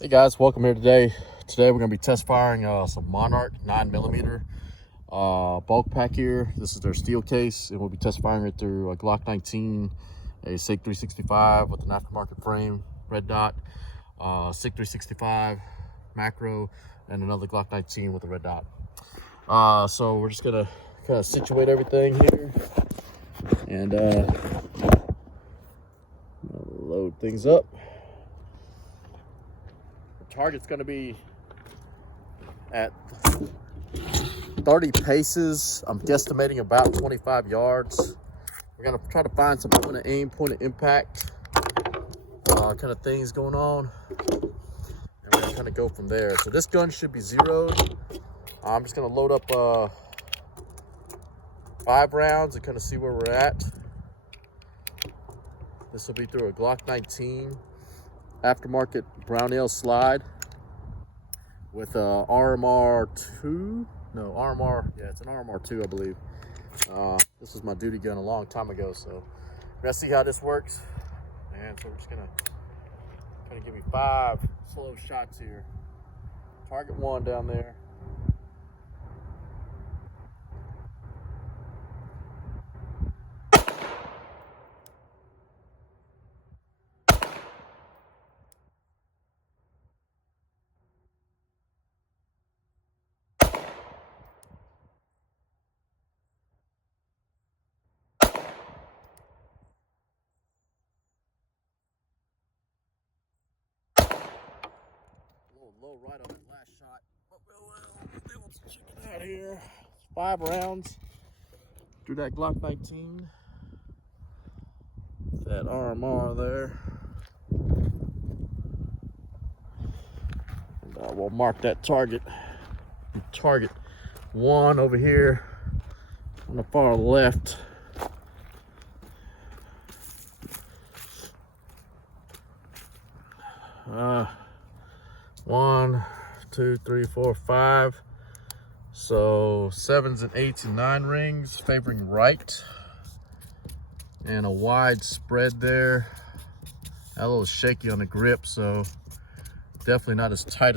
Hey guys, welcome here today. Today we're going to be test firing some Monarch 9mm bulk pack here. This is their steel case, and we'll be test firing it through a Glock 19, a SIG 365 with an aftermarket frame, red dot, SIG 365 macro, and another Glock 19 with a red dot. So we're just going to kind of situate everything here and load things up. Target's going to be at 30 paces. I'm guesstimating about 25 yards. We're going to try to find some point of aim, point of impact kind of things going on, and we're going to kind of go from there. So this gun should be zeroed. I'm just going to load up 5 rounds and kind of see where we're at. This will be through a Glock 19 aftermarket Brownell slide with a RMR 2. No, RMR, yeah, it's an RMR 2, I believe. This was my duty gun a long time ago, so we're gonna see how this works. And so we're just gonna kind of give me 5 slow shots here. Target 1 down there. Low right on that last shot, but let's check it out here. 5 rounds through that Glock 19. That RMR there. And we'll mark that target. Target 1 over here on the far left. One, 2, 3, 4, 5. So 7s and 8s and 9 rings favoring right, and a wide spread there. A little shaky on the grip, so definitely not as tight as